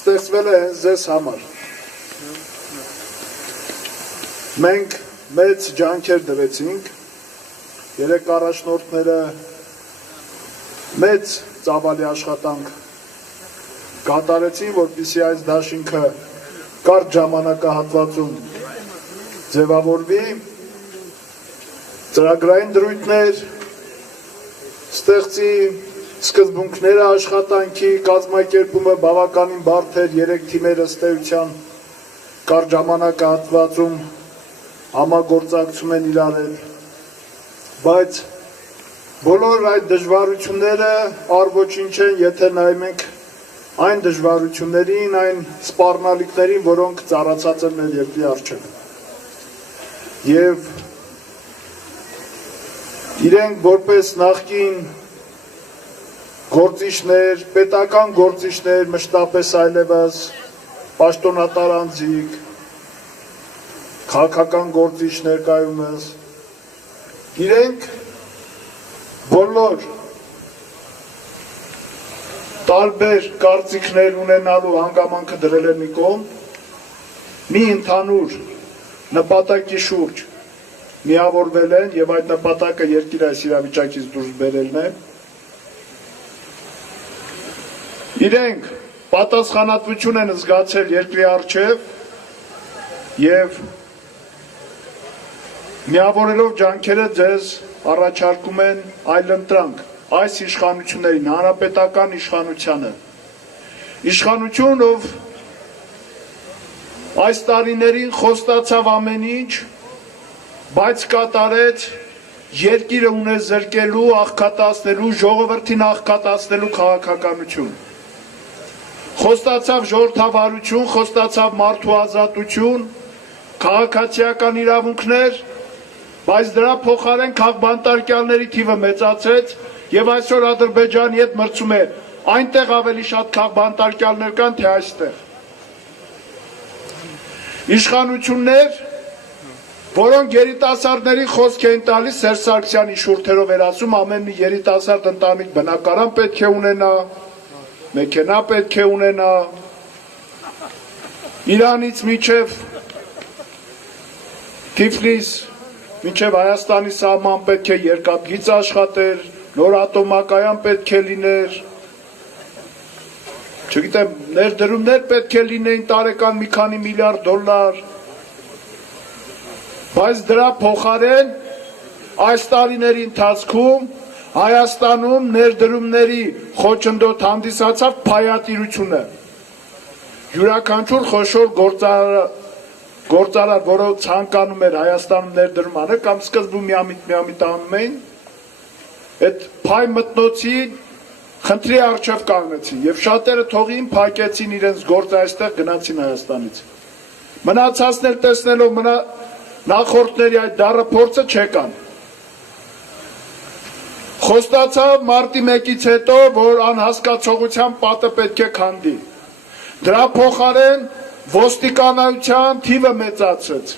ստեղծվել է հենց ձեզ համար։ Մենք մեծ ջանքեր դրեցինք, երեք առաջնորդները մեծ ծավալի աշխատանք կատարեցին, որպեսզի այս դաշինքը կարճ ժամանակահատվածում ձևավորվի, ծրագրային դրույթներ ստեղծի, սկզբունքները աշխատանքի կազմակերպումը բավականին բարդ էր, 3 թիմեր ըստ էության կարճ ժամանակահատվածում համագործակցում են իրար հետ, բայց բոլոր այդ դժվարությունները առոչինչ են, եթե նայում ենք այն դժվարություններին, այն սպառնալիքներին, որոնք ծառացած են մեր երկրի առջև։ Եվ իրենք որպես նախկին գործիչներ, պետական գործիչներ, մշտապես այլևս պաշտոնատար անձիկ, քաղաքական գործիչներ կայումս, իրենք բոլոր տարբեր կարծիքներ ունենալու հանգամանքը դրել են մի կողմ, մի ընդհանուր նպատակի շուրջ միավորվել են եւ այդ նպատակը երկիրը այս իրավիճակից դուրս բերելն է։ Իրենք պատասխանատվություն են զգացել երկրի առջև եւ միավորելով ջանքերը ձեզ առաջարկում են այլընտրանք այս իշխանություններին, հանրապետական իշխանությանը։ Իշխանություն, ով այս տարիներին խոստացավ ամեն ինչ, բայց կատարեց երկիրը ունեզրկելու, աղքատացնելու, ժողովրդին աղքատացնելու քաղաքականություն։ Խոստացավ ժողովրդավարություն, խոստացավ մարդու ազատություն, քաղաքացիական իրավունքներ, բայց դրա փոխարեն քաղբանտարկյալների թիվը մեծացեց եւ այսօր Ադրբեջանի հետ մրցում է այնտեղ ավելի շատ քաղբանտարկյալներ կան, թե այստեղ։ Իշխանություններ, որոնք երիտասարդների խոսք էին տալիս Սերժ Սարգսյանի շուրթերով էր ասում, ամեն մի երիտասարդ ընտանիք բնակարան պետք է ունենա, մեքենա պետք է ունենա, Իրանից մինչև Թիֆլիս, մինչև Հայաստանի սահման պետք է երկաթգիծ աշխատեր, նոր ատոմակայան պետք է լիներ, չգիտեմ, ներդրումներ պետք է լինեին տարեկան մի քանի միլիարդ դոլար, բայց դրա փոխարեն այս տարիների ընթացքում Հայաստանում ներդրումների խոչընդոտ հանդիսացավ փայատիրությունը։ Յուրաքանչյուր խոշոր գործարար, որը ցանկանում էր Հայաստանում ներդրում անել, կամ սկզբում միամիտ անում էին, այդ փայ մտնոցի խնդրի առջև կանգնեցին եւ շատերը թողին փակեցին իրենց գործը այստեղ գնացին Հայաստանից։ Մնացածներ տեսնելով նախորդների այդ դառը փորձը չեկան։ Խոստացավ մարտի 1-ից հետո, որ անհասկացողության պատը պետք է քանդի։ Դրա փոխարեն ոստիկանության թիվը մեծացրեց։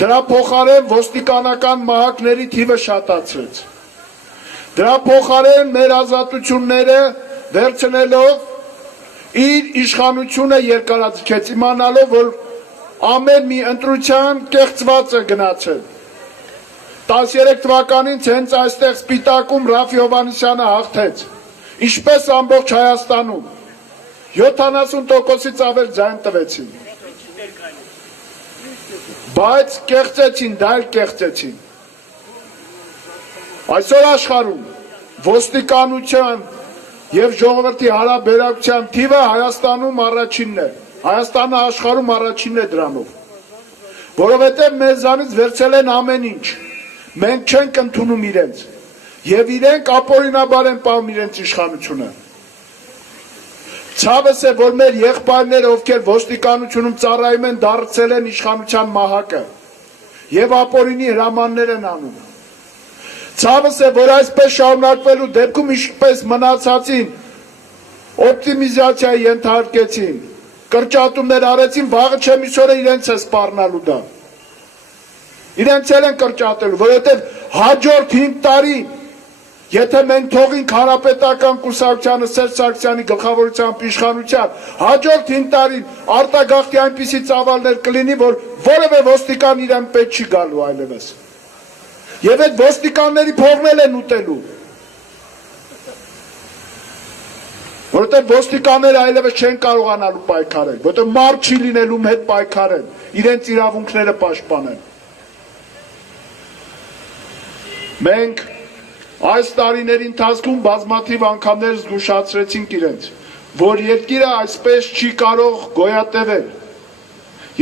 Դրա փոխարեն ոստիկանական մահակների թիվը շատացրեց։ Դրա փոխարեն մեր ազատությունները վերցնելով իր իշխանությունը երկարաձգեց, իմանալով, որ ամեն մի ընտրության կեղծված է գնացել։ 13 թվականին հենց այստեղ Սպիտակում Ռաֆի Հովհաննիսյանը հաղթեց, ինչպես ամբողջ Հայաստանում, 70%-ից ավել ձայն տվեցին։ Բայց կեղծեցին, դա էլ կեղծեցին։ Այսօր աշխարհում ոստիկանության եւ ժողովրդի հարաբերակցության թիվը Հայաստանում առաջինն է։ Հայաստանը աշխարհում առաջինն է դրանով, որովհետև մեզանից վերցել են ամեն ինչ, մենք չենք ընդունում իրենց, եւ իրենք ապօրինաբար են պահում իրենց իշխանությունը։ Ցավս է, որ մեր եղբայրները, ովքեր ոստիկանությունում ծառայում են, դարձել են իշխանության մահակը եւ ապօրինի հրամաններ են անում։ Ցավս է, որ այսպես շարունակվելու դեպքում ինչպես մնացածին օպտիմիզացիայի ենթարկեցին, կրճատումներ արեցին, վաղը չեմ իսօրը իրենց է սպառնալու դա։ Իրենց էլ են կրճատելու, որովհետև հաջորդ 5 տարի Եթե մենք թողինք հանրապետական կուսակցությանը Սերժ Սարգսյանի գլխավորությամբ իշխանության, հաջորդ տարին արտագաղթի այնպիսի ծավալներ կլինի, որ որևէ ոստիկան իրեն պետք չի գալու այլևս։ Եվ այդ ոստիկանների փողն են ուտելու։ Որովհետև ոստիկանները այլևս չեն կարողանալու պայքարել, որովհետև մարդ չի լինելու հետ պայքարել, իրենց իրավունքները պաշտպանեն։ Մենք այս տարիների ընթացքում բազմաթիվ անգամներ զգուշացրեցինք իրենց, որ երկիրը այսպես չի կարող գոյատևել։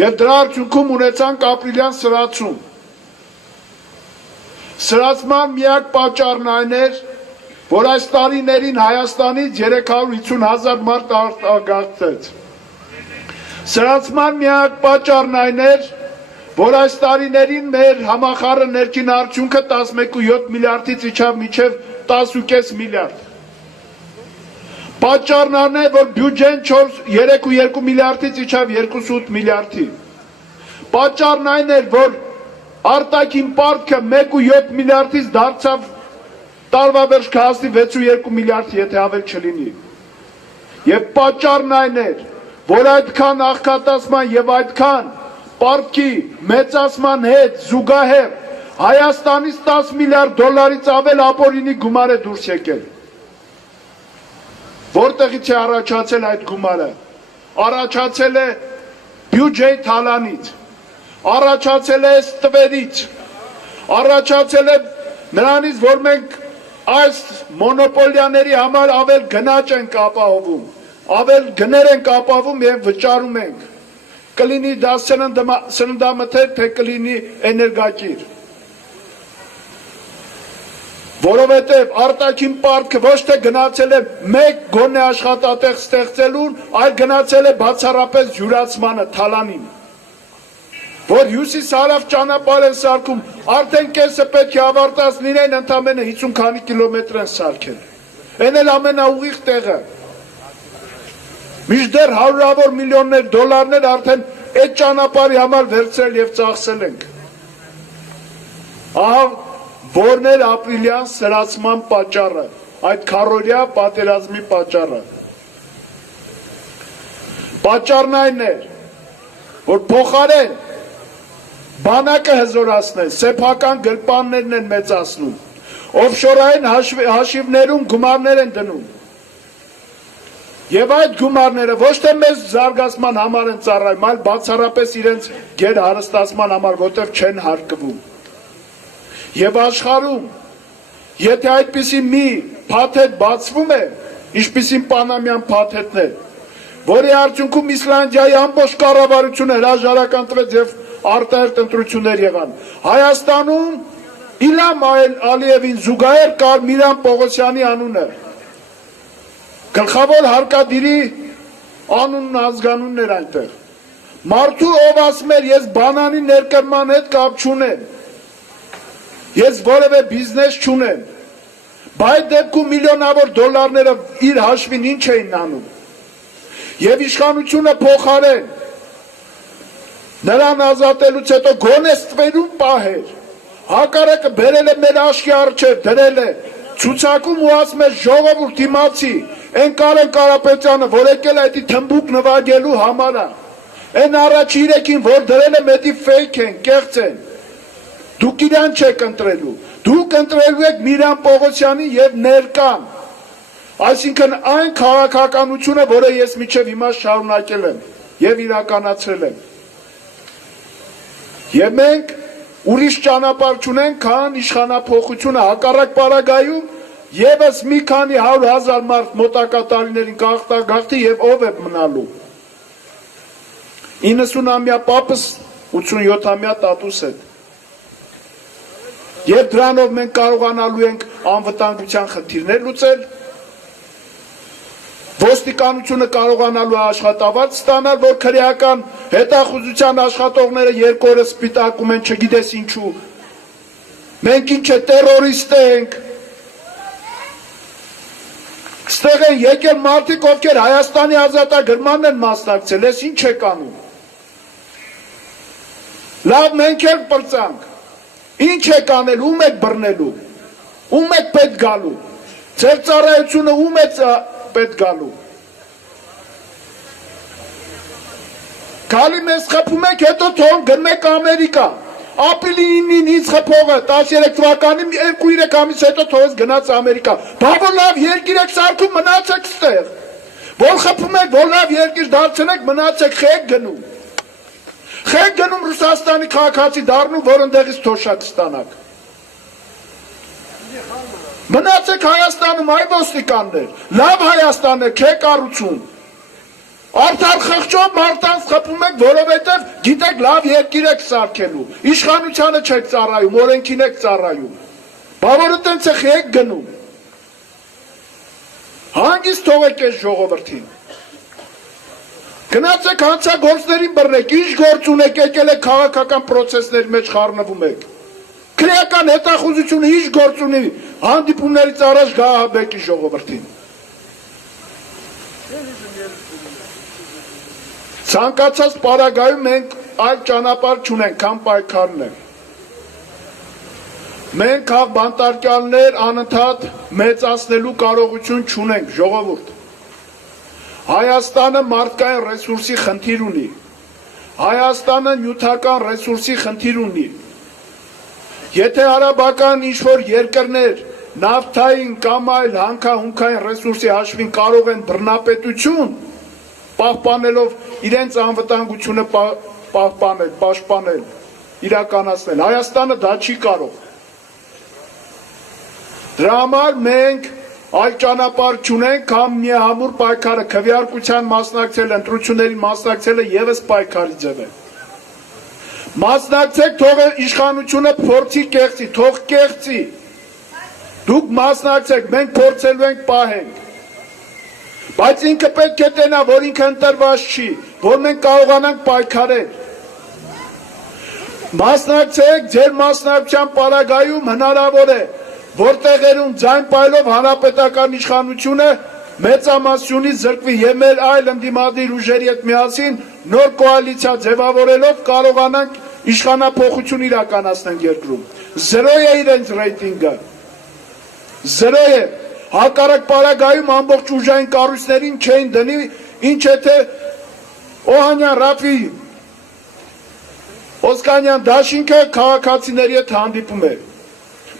Եվ դրա արդյունքում ունեցանք ապրիլյան սրացում։ Սրացման միակ պատճառն այն էր, որ այս տարիներին Հայաստանից 350,000 մարդ արտագաղթեց։ Սրացման միակ պատճառն այն էր, որ այս տարիներին մեր համախառն ներքին արդյունքը 11.7 միլիարդից իջավ մինչև 10.5 միլիարդ։ Պատճառն այն է, որ բյուջեն 3.2 միլիարդից իջավ 2.8 միլիարդի։ Պատճառն այն էր, որ արտաքին պարտքը 1.7 միլիարդից դարձավ տարվա վերջ կհասնի 6.2 միլիարդ, եթե ավել չլինի։ Եվ պատճառն այն էր, որ այդքան աղքատացման եւ այդքան պարտքի մեծացման հետ զուգահեռ Հայաստանից 10 միլիարդ դոլարից ավել ապօրինի գումար է դուրս եկել։ Որտեղից է առաջացել այդ գումարը։ Առաջացել է բյուջեի թալանից, առաջացել է ստվերից, առաջացել է նրանից, որ մենք այս մոնոպոլիաների համար ավել գնաճ ենք ապահովում, ավել գներ ենք ապահովում եւ վճարում ենք։ Կլինի դա սննդամթեր, թե կլինի էներգակիր։ Որովհետև արտաքին պարտքը ոչ թե գնացել է մեկ գոնե աշխատատեղ ստեղծելուն, այլ գնացել է բացառապես յուրացմանը, թալանին։ Որ հյուսիս-հարավ ճանապարհ են սարքում, արդեն կեսը պետք է ավարտած լինեն, ընդամենը 50 քանի կիլոմետր են սարքել։ Էն էլ ամենաուղիղ տեղը։ Մինչդեռ հարյուրավոր միլիոններ դոլարներ արդեն այդ ճանապարհի համար վերցրել եւ ծախսել ենք։ Ահա որն էր ապրիլյան սրացման պատճառը, այդ քառօրյա պատերազմի պատճառը։ Պատճառն այն էր, որ փոխարեն բանակը հզորացնել, սեփական գրպաններն են մեծացնում, օֆշորային հաշիվներում գումարներ են դնում։ Եվ այդ գումարները ոչ թե մեզ զարգացման համար են ծառայում, այլ բացառապես իրենց գերհարստացման համար, որտեղ չեն հարկվում։ Եվ աշխարհում, եթե այդպիսի մի փաթեթ բացվում է, ինչպիսին Պանամյան փաթեթն է, որի արդյունքում Իսլանդիայի ամբողջ կառավարությունը հրաժարական տվեց եւ արտահերտ ընտրություններ եղան։ Հայաստանում Իլհամ Ալիևին զուգահեռ կար Միրան Պողոսյանի անունը։ Գլխավոր հարկադիրի անունն ազգանունն էր այնտեղ։ Մարդու ով ասում էր ես բանանի ներկրման հետ կապ չունեմ։ Ես որևէ բիզնես չունեմ։ Բայց դեպքում միլիոնավոր դոլարները իր հաշվին ինչ էին անում։ Եվ իշխանությունը փոխարեն նրան ազատելուց հետո գոնե ստվերում պահեր, հակառակը բերել է մեր աչքի առջև, դրել է ցուցակում ու ասում է ժողովուրդ իմացի, այն Կարեն Կարապետյանը, որ եկել է այդի թմբուկ նվագելու համար, այն առաջ իրեքին, որ դրել է մեդի ֆեյք են, կեղծ են, դուք իրան չեք ընտրելու, դուք ընտրելու եք Միրան Պողոսյանի եւ ներկան, այսինքն այն քաղաքականությունը, որը ես մինչև հիմա շարունակել եմ եւ իրականացրել եմ։ Եվ մենք ուրիշ ճանապարհ չունենք, քան իշխանափոխությունը, հակառակ պարագայում եւս մի քանի 100,000 մարդ մոտակա տարիներին կաղթի եւ ով է մնալու։ 90-ամյա պապս 87-ամյա տատուս հետ։ Եվ դրանով մենք կարողանալու ենք անվտանգության խնդիրներ լուծել, ոստիկանությունը կարողանալու աշխատավարձ ստանալ, որ քրեական հետախուզության աշխատողները 2 օրը սպիտակում են, չգիտես ինչու։ Մենք ինչ է տերորիստ ենք։ Ստեղ են եկել մարդիկ, ովքեր Հայաստանի ազատագրմանն են մասնակցել, ես ինչ եք անում։ Լավ, մենք էլ պրծանք։ Ինչ եք անել, ում եք բռնելու, ում եք պետք գալու։ Ձեր ծառայությունը ում է պետք գալու։ Գալի մեզ խփում եք, հետո թող գնում եք Ամերիկա։ Ապրիլի 9-ին ինձ խփողը 13 թվականի 2-3 ամիս հետո թողես գնաց Ամերիկա։ Բա որ լավ երկիր եք սարքում, մնացեք ստեղ։ Որ խփում եք, որ լավ երկիր դարձնեք, մնացեք, խեք գնում։ Խեք գնում Ռուսաստանի քաղաքացի դառնում, որ ընդեղից թոշակ ստանաք։ Մնացեք Հայաստանում, այ ոստիկաններ, լավ Հայաստան է, չէ կառուցում։ Արդար խղճով մարդանց խփում եք, որովհետև գիտեք լավ երկիր եք սարքելու, իշխանությանը չեք ծառայում, օրենքին եք ծառայում, բա որ այդպես եք գնում։ Հանգիստ թողեք այս ժողովրդին։ Գնացեք հանցագործներին բռնեք, ինչ գործ ունեք, եկել եք քաղաքական պրոցեսների մեջ խառնվում եք։ Քրեական հետախուզությունը ինչ գործ ունի, հանդիպումներից առաջ գահաբեկի ժողովրդին։ Ցանկացած պարագայում մենք այլ ճանապարհ չունենք, քան պայքարն է։ Մենք քաղբանտարկյալներ անընդհատ մեծացնելու կարողություն չունենք, ժողովուրդ։ Հայաստանը մարդկային ռեսուրսի խնդիր ունի։ Հայաստանը նյութական ռեսուրսի խնդիր ունի։ Եթե արաբական ինչ-որ երկրներ նավթային կամ այլ հանքահունքային ռեսուրսի հաշվին կարող են բռնապետություն պահպանելով իրենց անվտանգությունը պաշտպանել, իրականացնել, Հայաստանը դա չի կարող։ Դրա համար մենք այլ ճանապարհ չունենք, կամ միահամուռ պայքարը, քվեարկության մասնակցելը, ընտրություններին մասնակցելը ևս պայքարի ձև է։ Մասնակցեք, թող իշխանությունը փորձի կեղծի, թող կեղծի։ Դուք մասնակցեք, մենք փորձելու ենք պահենք։ Բայց ինքը պետք է տենա, որ ինքը ընտրված չի, որ մենք կարողանանք պայքարել։ Մասնակցեք, ձեր մասնակցության պարագայում հնարավոր է, որ տեղերում ձայն պայլով հանրապետական իշխանությունը մեծամասնությունից զրկվի եւ մեր այլ ընդդիմադիր ուժերի հետ միասին նոր կոալիցիա ձևավորելով կարողանանք իշխանափոխություն իրականացնել երկրում։ Զրո է իրենց ռեյտինգը։ Զրո է։ Հակառակ պարագայում ամբողջ ուժային կառույցներին չէին դնի, ինչ եթե Օհանյան Ռաֆի Օսկանյան դաշինքը քաղաքացիների հետ հանդիպում է։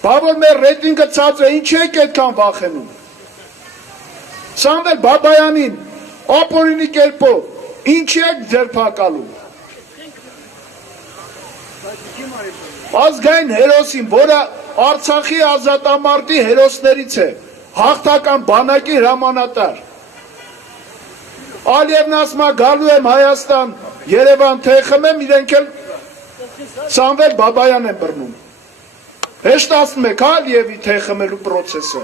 Բա որ մեր ռեյտինգը ցածր է, ինչի եք այդքան վախենում։ Սամվել Բաբայանին ապօրինի կերպով ինչի եք ձերբակալում։ Ազգային հերոսին, որը Արցախի ազատամարտի հերոսներից է, հաղթական բանակի հրամանատար։ Ալիևն ասում է գալու եմ Հայաստան, Երևան թե խմեմ, իրենք էլ Սամվել Բաբայան են բռնում։ Հեշտ ասում եք Ալիևի թե խմելու պրոցեսը։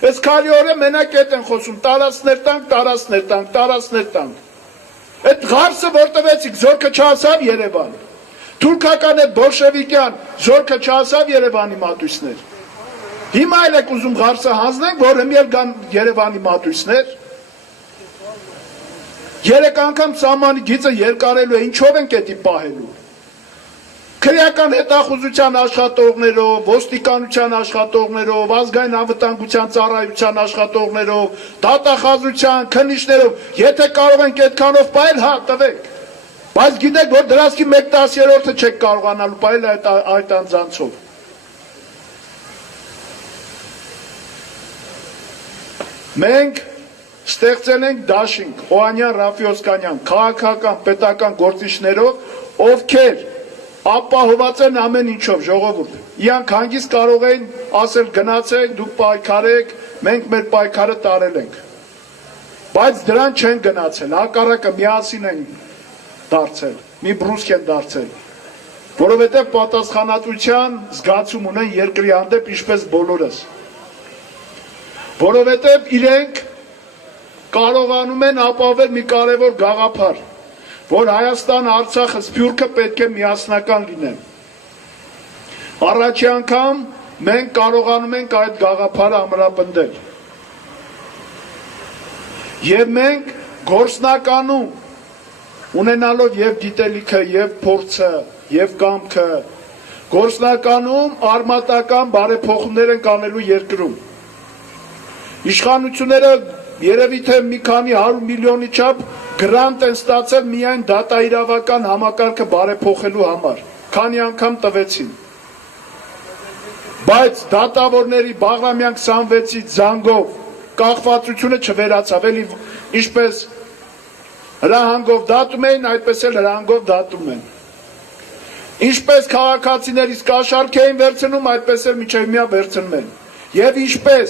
Այս քանի օր է մենակ էդ են խոսում, տարածներ տանք։ Այդ ղարսը որ տվեցիք, զորքը չհասավ Երևան։ Թուրքական այդ բոլշևիկյան զորքը չհասավ Երևանի մատույցներ։ Հիմա էլ եք ուզում ղարսը հանձնենք, որ հիմա գան Երևանի մատույցներ։ 3 անգամ սահմանի գիծը երկարելու է, ինչով ենք էդի պահելու։ Քրեական հետախուզության աշխատողներով, ոստիկանության աշխատողներով, ազգային անվտանգության ծառայության աշխատողներով, դատախազության քննիչներով, եթե կարող ենք այդքանով պահել, հա, տվեք։ Բայց գիտեք, որ դրանցքի 1/10-ը չեք կարողանալու պահել այդ անձանցով։ Մենք ստեղծել ենք դաշինք, Օհանյան Ռաֆի Օսկանյան, քաղաքական, պետական գործիչներով, ովքեր ապահոված են ամեն ինչով, ժողովուրդ։ Իրանք հանգիստ կարող են ասել գնացեք, դուք պայքարեք, մենք մեր պայքարը տարել ենք։ Բայց դրան չեն գնացել, հակառակը միասին են դարձել, մի բրուսկ են դարձել, որովհետև պատասխանատվության զգացում ունեն երկրի հանդեպ ինչպես բոլորս։ Որովհետև իրենք կարողանում են ապահովել մի կարևոր գաղափար, որ Հայաստանը, Արցախը, Սփյուռքը պետք է միասնական լինեն։ Առաջի անգամ մենք կարողանում ենք այդ գաղափարը ամրապնդել։ Եվ մենք գործնականում ունենալով եւ գիտելիքը, եւ փորձը, եւ կամքը, գործնականում արմատական բարեփոխումներ ենք անելու երկրում։ Իշխանությունները երևի թե մի քանի 100 միլիոնի չափ գրանտ են ստացել միայն դատաիրավական համակարգը բարեփոխելու համար, քանի անգամ տվեցին։ Բայց դատավորների Բաղրամյան 26-ի զանգով կախվածությունը չվերացավ, էլի ինչպես հրահանգով դատում էին, այդպես էլ հրահանգով դատում են։ Ինչպես քաղաքացիներից կաշառք էին վերցնում, այդպես էլ մինչև հիմա վերցնում են։ Եվ ինչպես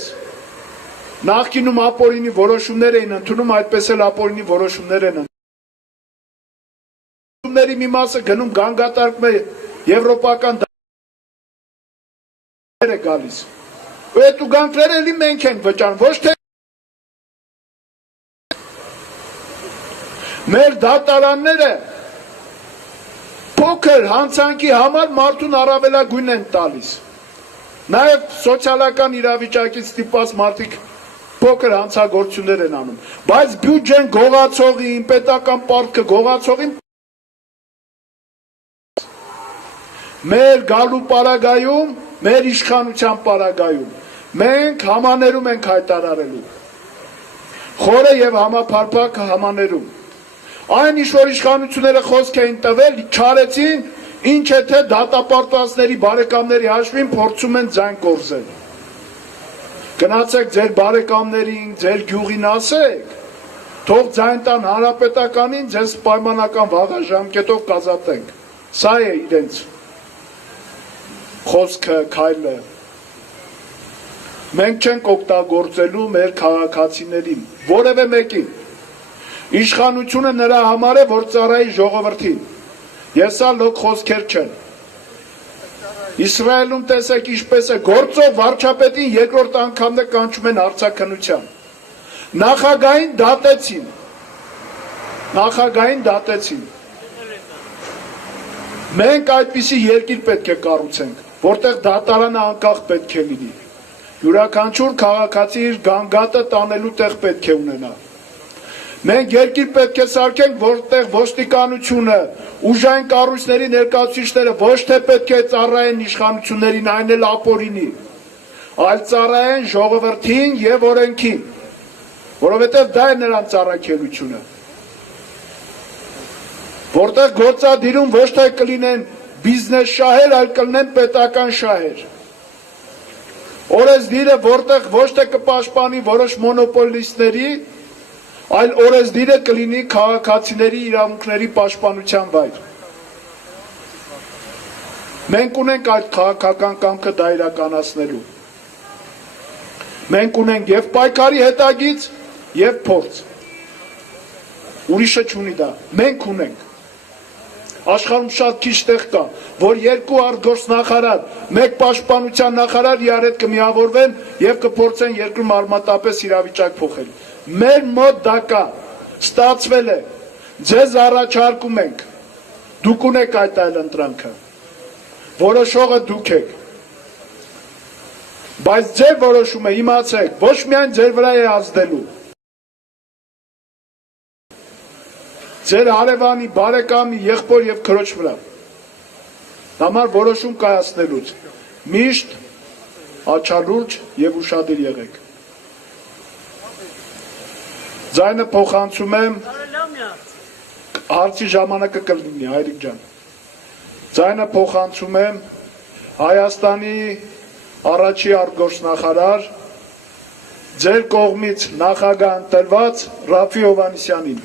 նախկինում ապօրինի որոշումներ էին ընդունում, այդպես էլ ապօրինի որոշումներ են ընդունում։ Մի մասը գնում գանգատարկում է եվրոպական դատարաններ է գալիս։ Ու այդ ուղղանկները էլի մենք ենք վճարում, ոչ թե մեր դատարանները փոքր հանցանքի համար մարդուն առավելագույն են տալիս։ Նաև սոցիալական իրավիճակից ստիպված մարդիկ փոքր հանցագործություններ են անում, բայց բյուջեն գողացողին, պետական պարտքը գողացողին մեր գալու պարագայում, մեր իշխանության պարագայում մենք համաներում ենք հայտարարելու, խորը և համապարփակ համաներում։ Այն ինչ որ իշխանությունները խոսք էին տվել, չարեցին, ինչ է թե դատապարտվածների բարեկամների հաշվին փորձում են ձայն կորզել։ Գնացեք ձեր բարեկամներին, ձեր գյուղին ասեք, թող ձայն տան հանրապետականին, ձեզ պայմանական վաղ ժամկետով կազատենք։ Սա է իրենց խոսքը, քայլը։ Մենք չենք օգտագործելու մեր քաղաքացիներին, որևէ մեկին։ Իշխանությունը նրա համար է, որ ծառայի ժողովրդին։ Ես սա լոկ խոսքեր չեն։ Իսրայելում տեսեք ինչպես է գործող վարչապետին երկրորդ անգամն է կանչում են արձաքնության։ Նախագահին դատեցին։ Մենք այդպիսի երկիր պետք է կառուցենք, որտեղ դատարանը անկախ պետք է լինի։ Յուրաքանչյուր քաղաքացի իր գանգատը տանելու տեղ պետք է ունենա։ Մենք երկիր պետք է սարքենք, որտեղ ոստիկանությունը, ուժային կառույցների ներկայացուցիչները ոչ թե պետք է ծառայեն իշխանություններին, այն էլ ապօրինի, այլ ծառայեն ժողովրդին և օրենքին, որովհետև դա է նրանց առաքելությունը։ Որտեղ գործադիրում ոչ թե կլինեն բիզնես շահեր, այլ կլինեն պետական շահեր։ Օրենսդիրը որտեղ ոչ թե կպաշտպանի որոշ մոնոպոլիստների, այլ օրենսդիրը կլինի քաղաքացիների իրավունքների պաշտպանության վայր։ Մենք ունենք այդ քաղաքական կամքը դա իրականացնելու։ Մենք ունենք և պայքարի հետագիծ, և փորձ։ Ուրիշը չունի դա, մենք ունենք։ Աշխարհում շատ քիչ տեղ կա, որ երկու արտգործնախարար, մեկ պաշտպանության նախարար իրար հետ կմիավորվեն և կփորձեն երկրում արմատապես իրավիճակ փոխել։ Մեր մոտ դա կա, ստացվել է, ձեզ առաջարկում ենք, դուք ունեք այդ այլընտրանքը, որոշողը դուք եք, բայց ձեր որոշումը իմացեք, ոչ միայն ձեր վրա է ազդելու, ձեր հարևանի, բարեկամի, եղբոր և քրոջ վրա, համար որոշում կայացնելուց, միշտ աչալուրջ և ուշադիր եղեք։ Ձայնը փոխանցում եմ, հարցի ժամանակը կլինի, հայրիկ ջան, ձայնը փոխանցում եմ Հայաստանի առաջի արտգործնախարար, ձեր կողմից նախագահ ընտրված Ռաֆի Հովհաննիսյանին։